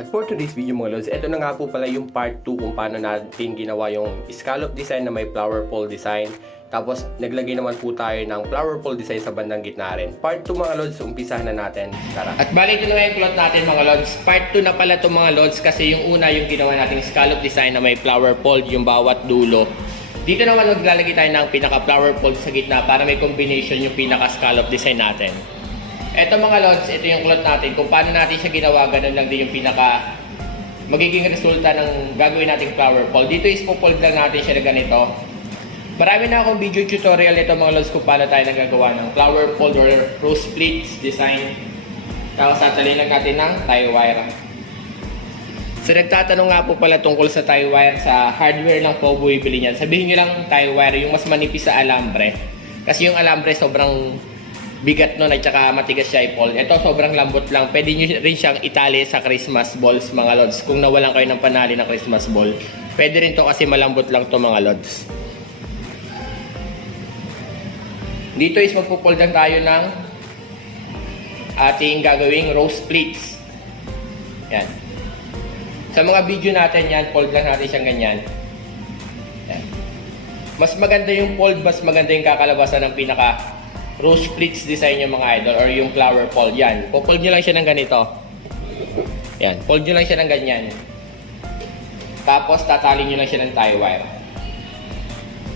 At for today's video mga lods, ito na nga po pala yung part 2 kung paano natin ginawa yung scallop design na may flower pole design. Tapos naglagay naman po tayo ng flower pole design sa bandang gitna rin. Part 2 mga lods, umpisahan na natin. Tara! At bali ito na nga yung plot natin mga lods. Part 2 na pala ito mga lods kasi yung una yung ginawa nating scallop design na may flower pole yung bawat dulo. Dito naman maglalagay tayo ng pinaka flower pole sa gitna para may combination yung pinaka scallop design natin. Ito mga lods, ito yung cloth natin. Kung paano natin siya ginawa, ganun lang din yung pinaka magiging resulta ng gagawin nating flower pole. Dito is po-fold lang natin siya na ganito. Marami na akong video tutorial nito mga lods kung paano tayo nagagawa ng flower pole or rose splits design. Tapos tatalin lang natin ng tie wire. So nagtatanong nga po pala tungkol sa tie wire, sa hardware lang po bumibili niyan. Sabihin nyo lang tie wire, yung mas manipis sa alambre. Kasi yung alambre sobrang bigat nun at saka matigas siya i-fold. Ito sobrang lambot lang. Pwede nyo rin siyang itali sa Christmas balls mga lods. Kung nawalan kayo ng panali ng Christmas ball. Pwede rin to kasi malambot lang to mga lods. Dito is magpo-fold lang tayo ng ating gagawing rose splits. Yan. Sa mga video natin yan, fold lang natin siyang ganyan. Yan. Mas maganda yung fold, mas maganda yung kakalabasan ng pinaka rose splits design yung mga idol or yung flower pole. Yan. Po-fold nyo lang siya ng ganito. Yan. Fold nyo lang siya ng ganyan. Tapos tatali nyo lang siya ng tie wire.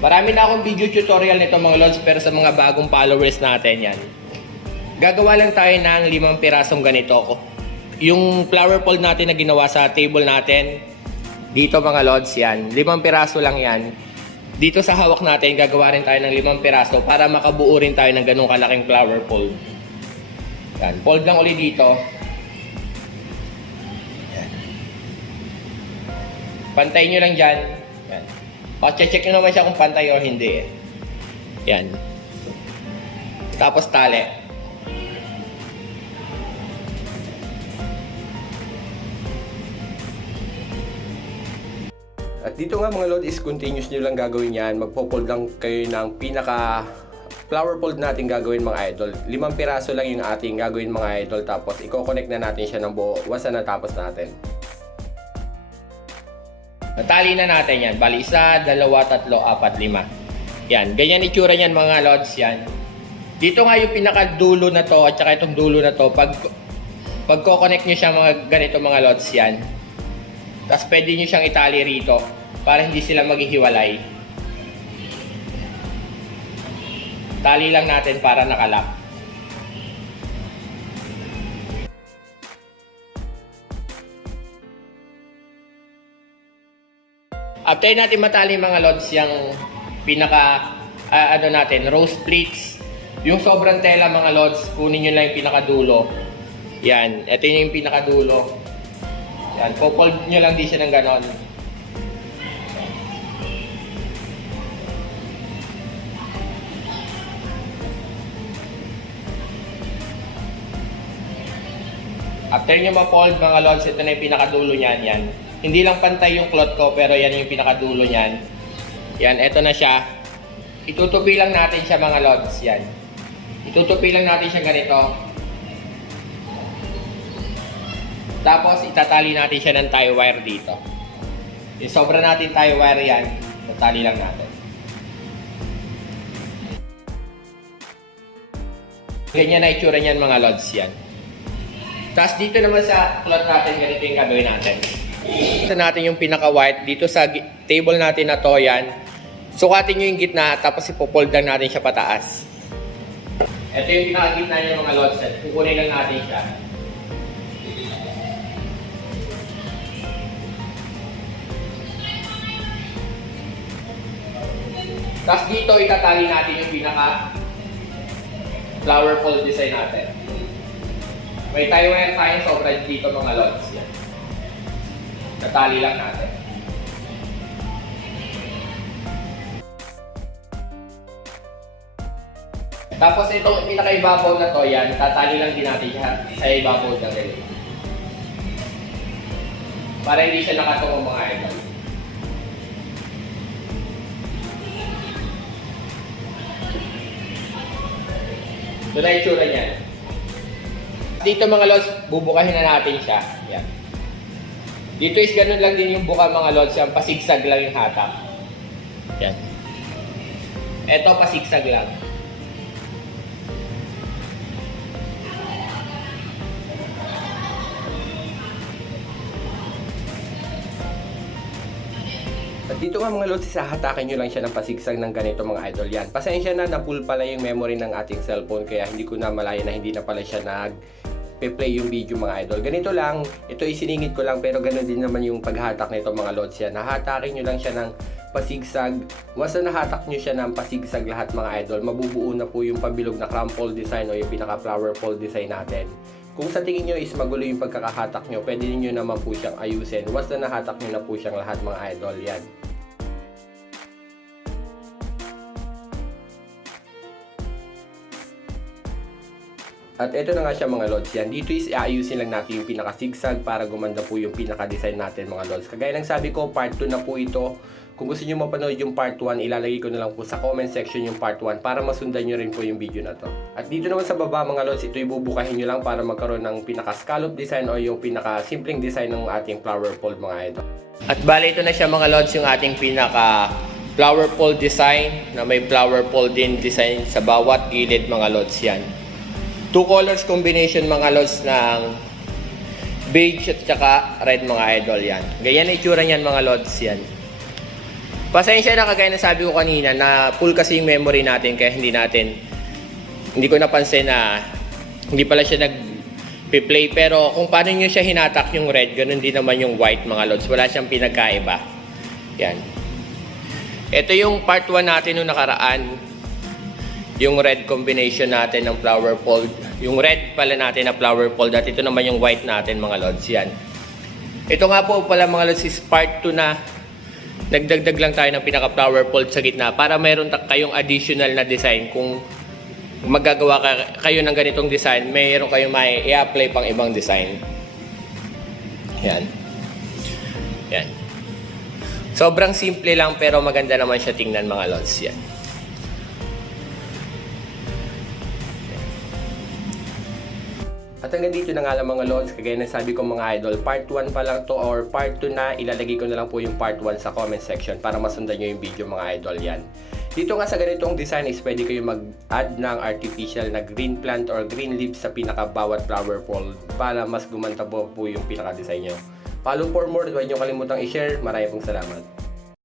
Marami na akong video tutorial nito mga lods, pero sa mga bagong followers natin yan. Gagawa lang tayo ng 5 pirasong ganito. Yung flower pole natin na ginawa sa table natin, dito mga lods yan. 5 piraso lang yan. Dito sa hawak natin, gagawa rin tayo ng 5 piraso para makabuo rin tayo ng ganung kalaking flower pole. Yan. Fold lang ulit dito. Yan. Pantay nyo lang dyan. Yan. Check nyo naman siya kung pantay o hindi. Yan. Tapos tali. At dito nga mga lods is continuous nyo lang gagawin yan. Magpo-fold lang kayo ng pinaka flower fold natin gagawin mga idol. 5 piraso lang yung ating gagawin mga idol. Tapos i-connect na natin siya ng buo once na natapos natin. Natali na natin yan. Bali 1, 2, 3, 4, 5. Yan. Ganyan itsura niyan mga lods yan. Dito nga yung pinakadulo na to at saka itong dulo na to. Pag-connect nyo siya mga ganito mga lods yan. Tapos pwede nyo siyang itali rito para hindi sila maghihiwalay. Tali lang natin para nakalap. After natin matali mga lods yung pinaka natin, rose splits. Yung sobrang tela mga lods, kunin nyo lang yung pinakadulo. Yan, ito yung pinakadulo. Yan, po-fold nyo lang din siya ng ganon. After nyo ma-fold mga lods, ito na yung pinakadulo niyan. Yan. Hindi lang pantay yung cloth ko, pero yan yung pinakadulo niyan. Yan, ito na siya. Itutupi lang natin siya mga lods. Yan. Itutupi lang natin siya ganito. Tapos itatali natin siya ng tie wire dito. Yung sobra natin tie wire yan, itatali lang natin. Ganyan na itsura niyan mga lods yan. Tapos dito naman sa cloth natin, ganito yung gagawin natin. Ito natin yung pinaka-white. Dito sa table natin na to yan. Sukatin nyo yung gitna, tapos ipofold lang natin siya pataas. Ito yung pinaka-gitna niya mga lods. Kukunin lang natin siya. Tapos dito itatali natin yung pinaka flower pole design natin. May tie wire tayo sobra dito mga lods. Yan. Tatali lang natin. Tapos itong pinaka-ibabaw na to, yan, tatali lang din natin siya sa ibabaw na rin. Para hindi siya nakatungo mga idol. Ito na yung tsura niyan. Dito mga lods, bubukahin na natin siya. Yan. Dito is ganun lang din yung buka mga lods, yan pasigsag lang yung hatak. Yan. Ito pasigsag lang. At dito nga mga lods, isahatakin nyo lang siya ng pasigsag ng ganito mga idol yan. Pasensya na, na-full pala yung memory ng ating cellphone kaya hindi ko na malaya na hindi na pala siya nag-play yung video mga idol. Ganito lang, ito isiningit ko lang pero ganun din naman yung paghatak nito mga lods yan. Nahatakin nyo lang siya ng pasigsag. Once na nahatak nyo siya ng pasigsag lahat mga idol, mabubuo na po yung pabilog na crumple design o yung pinaka flower fold design natin. Kung sa tingin nyo is magulo yung pagkakahatak nyo, pwede niyo naman po siyang ayusin. Once na nahatak nyo na po siyang lahat mga idol, yan. At ito na nga siya mga lods yan. Dito is aayusin lang natin yung pinaka-sigsag para gumanda po yung pinaka-design natin mga lods. Kagaya ng sabi ko, part 2 na po ito. Kung gusto nyo mapanood yung part 1, ilalagay ko na lang po sa comment section yung part 1 para masundan nyo rin po yung video na to. At dito naman sa baba mga lods, ito ibubukahin nyo lang para magkaroon ng pinaka-scallop design o yung pinaka-simpleng design ng ating flower fold mga idol. At bale ito na siya mga lods, yung ating pinaka-flower fold design na may flower fold din design sa bawat gilid mga lods yan. 2 colors combination mga lods ng beige at saka red mga idol yan. Ganyan na itsura niyan mga lods yan. Pasensya na kagaya na sabi ko kanina na full kasi yung memory natin kaya hindi ko napansin na hindi pala siya nag-play. Pero kung paano nyo siya hinatak yung red, ganun din naman yung white mga lods. Wala siyang pinagkaiba. Yan. Ito yung part 1 natin nung nakaraan. Yung red combination natin ng flower fold. Yung red pala natin na flower fold. At ito naman yung white natin mga lods. Yan. Ito nga po pala mga lods is part 2 na nagdagdag lang tayo ng pinaka flower fold sa gitna para meron kayong additional na design. Kung magagawa kayo ng ganitong design, mayroon kayong may i-apply pang ibang design. Yan. Yan. Sobrang simple lang pero maganda naman siya tingnan mga lods. Yan. At hanggang dito na nga lang mga lods, kagaya ng sabi ko mga idol, part 1 pa lang to or part 2 na, ilalagay ko na lang po yung part 1 sa comment section para masundan nyo yung video mga idol yan. Dito nga sa ganitong design is pwede kayo mag-add ng artificial na green plant or green leaves sa pinaka bawat flower fold para mas gumanda po yung pinaka design nyo. Follow for more, huwag nyo kalimutang i-share. Maraming pong salamat.